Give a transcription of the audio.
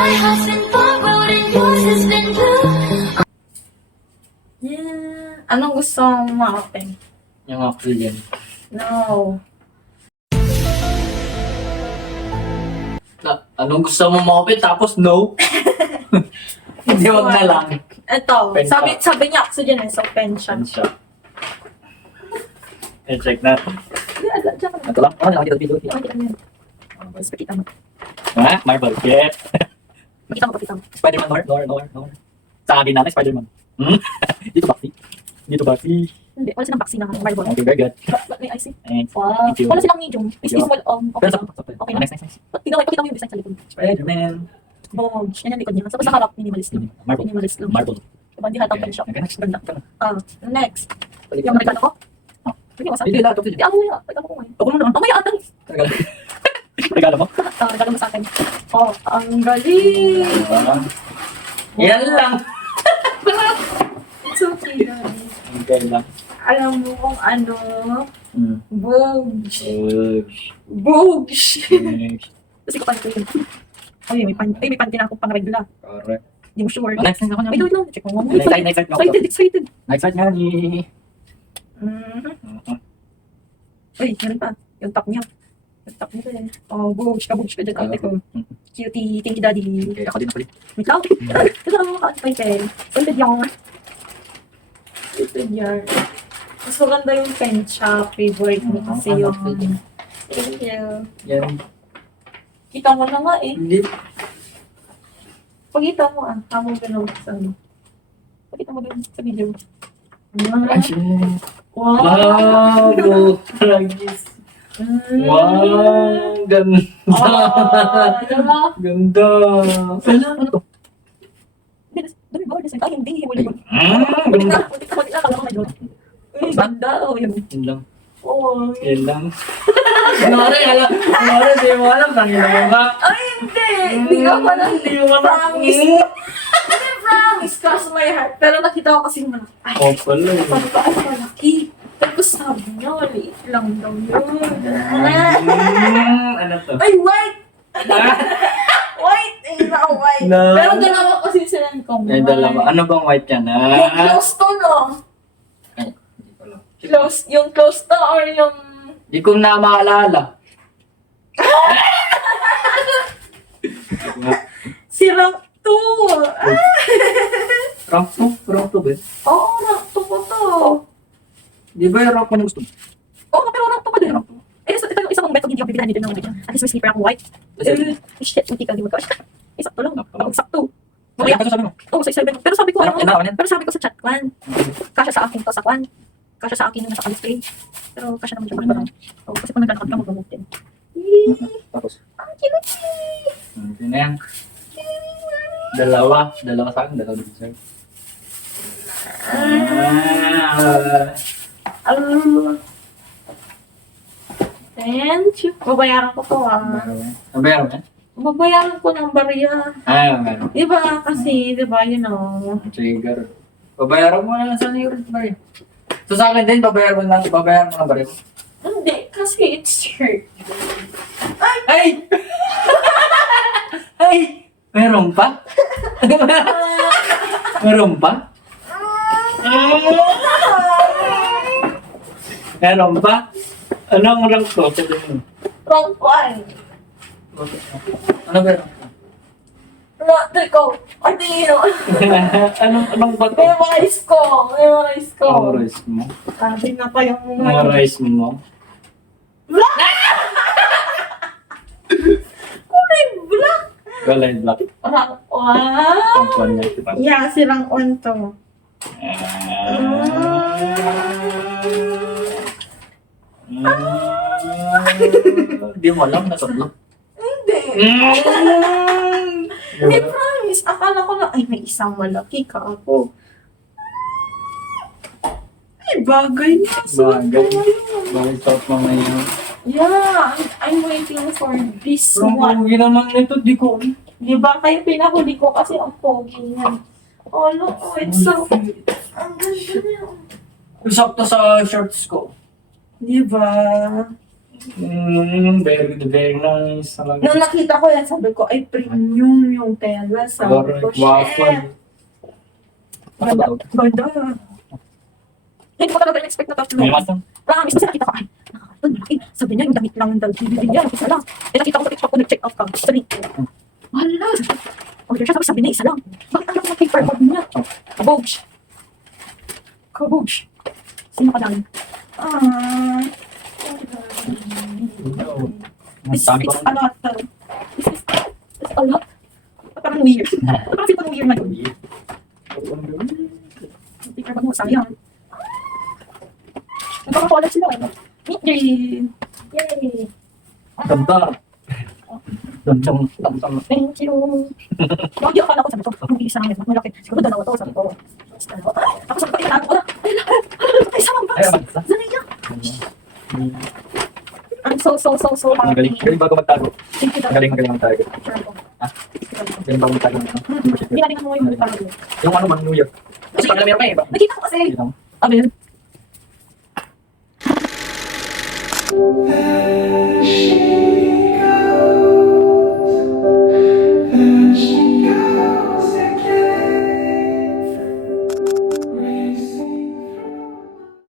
My heart's been borrowed and yours has been blue. Yeah. Anong gusto mong ma-open? Yung oxygen. No. Anong gusto mo ma-open tapos no? Hindi, wag na lang. Ito. Pen Sabi niya oxygen eh. So, pen siya. Yan siya. I-check natin. Yeah, dyan ka na. Ito lang. Oh, nakakita dito. Makikita mo yan. Tapos, pakita mo. Ha? Marble. Yes. Pakita mo, pakita mo. Spider-Man, Nor. Sa akin natin, Spider-Man. Dito ba? Dito ba? Hindi. Wala silang vaccine na marble. Okay, very good. But may IC. Thanks. Wow. Thank you. Wala silang medium. Is this small? Okay Pero lang. Okay lang. Nice. Pakita mo yung design sa likod. Spider-Man. Boom. Yan yung likod niya. Tapos sa harap, minimalist lang. Marble. Minimalist lang. Marble. Diba, hindi hatang pen shop. Okay, next. Ganda. Next. Yung regalo ko? Sige, masabi. Hindi, lahat. Hindi, ako muna. Pakita mo ko ngayon. Ako muna. Oh, may atang. Regalo mo? Regalo mo sa akin. Oh, ang galing. Yan lang. So cute. guys. Okay lang. Alam mo kung ano? Boobs. Next. Boobs. Kasi ko panty yun. Ay, may panty na akong pang-regla. Correct. Hindi mo sure. Next ako Wait, wait lang. Check mo. Next. Excited. Next nga ni. Uy, meron pa. Yung top niya. Yung top niya eh. Oh, boobs ka dyan. Ate ko. Cutie. Thank you, daddy. Okay, ako din na pala. Wait lang. Kasi ako makaantay pen. Unted yung. Unted yan. Mas maganda yung pen siya. Favorite mo kasi yung. Thank you. Yan. Kita mo na nga eh. Hindi. Pagkita mo habang binubuksan mo. Pagkita mo dun sa video. Wow! Wow! Tragis. Wow! Ganda! Diba? Ganda! Ano to? Dami ba? Design? Ay, hindi. Wala ba? Ganda! Buti na. Kala ko medyo. Uy, ganda. Oh, yun. Yun lang. Oh. Yun lang. Kunwari, di mo alam. Tangina mo ba? Ay, hindi. Hindi ka pala. Hindi mo alam. Promise. Hindi, promise. Cross my heart. Pero nakita ko kasi na. Ay, Oh, pala eh. sabi ko, ay, malaki. Tapos sabi niya, maliit lang daw yun. Ano to? Ay, white! White! Eh, na white. No. Pero dalawa kasi sila kong May dalawa. Ano bang white yan, ha? Yung close to, no? Ay, hindi ko alam. Yung close to or yung... Di ko na maalala. Sirang to. Rank 2? Rank 2 ba? Oo, rank to ko to. Di ba yung rank 1 yung gusto mo? Oo, pero rank to ko din. Eh, ito yung isa kong bet kung hindi ako bibilan dito ng video. At least may slipper akong white. Shit, hindi ka limag ko. Eh, sakto lang. Pag sakto. Ay, kasi sabi mo. Oo, sa 7. Pero sabi ko, Ano, ano yan? pero sabi ko sa chat, Kwan. Kasya sa akin to sa Kwan. Kasya sa akin yung nasa display. Pero kasya naman siya. Parang. Oo, kasi kung naglalakad ka, mag-gamot din. Tapos, Ang cute! yun na yan. Dalawa sa akin, dalawa dito sa'yo. Thank you. Babayaran ko to Nabayaran mo yan? Babayaran ko ng barya. Meron. Diba? Kasi, diba, you know. Trigger. Babayaran mo na lang sa New York Barry. So sa akin din, babayaran mo ng baril. Hindi, kasi it's hurt. Ay! Ay! Meron pa? Meron pa? Meron pa? Anong rank ko? Sabihin mo. Wrong one. Ano meron? No, ko. Ay, tingin mo. Anong ba ito? Memorize ko. Memorize ko. Memorize mo? Sabi na pa yung Memorize mo? Black! Kulay black! Galay black. Wow! Ang kwan niya, diba? Yeah, silang on to. Di mo alam na tatlo. Hindi. Hindi, promise. Akala ko na, ay, may isang malaki ka ako. Ay, bagay niya. Bagay. Bagay top mo ngayon. Yeah, I'm waiting for this Pero ang one. pogi naman nito, di ko. Di ba kayo pinahuli ko kasi ang pogi niya. Oh, look, it's so... Ang ganda niya. Sakto sa shorts ko. Di ba? Very nice. Talaga. Nung nakita ko yan, sabi ko, ay premium yung tela. Sabi ko, Waffle. Ganda. Ganda. Hindi ko talaga in-expect na tatlo. May matang. Promise, kasi nakita ko, ay, nakakataon, malaki. Sabi niya, yung damit lang daw, bibili niya, isa lang. Eh, nakita ko sa TikTok ko, nag-check out ka. Sabi, wala. Order siya, sabi niya, isa lang. Bakit alam mo paper bag niya? Kabog. Kabog. Sino ka lang? Ah. It's a lot. It's a lot. Parang weird. Parang feel parang weird na yun. Paper bag mo, sayang. Nagkaka-college sila, ano? Meet green. Yay! Ganda. Ganda. Thank you. Bakit yung akala ko, sabi ko, ang isa lang yun, malaki. Siguro dalawa to, sabi ko. Dalawa. Tapos sabi ko, ilan ko na. Ay, isang box. Zanaya. I'm so Ang galing. happy. Galing bago magtago. Thank you, Galing magtago. Galing bago magtago. Hindi natin mo yung parang yun. Yung ano man, New Year. Kasi pag alam mo eh, ba? Nakita ko kasi. Yun lang. Abel.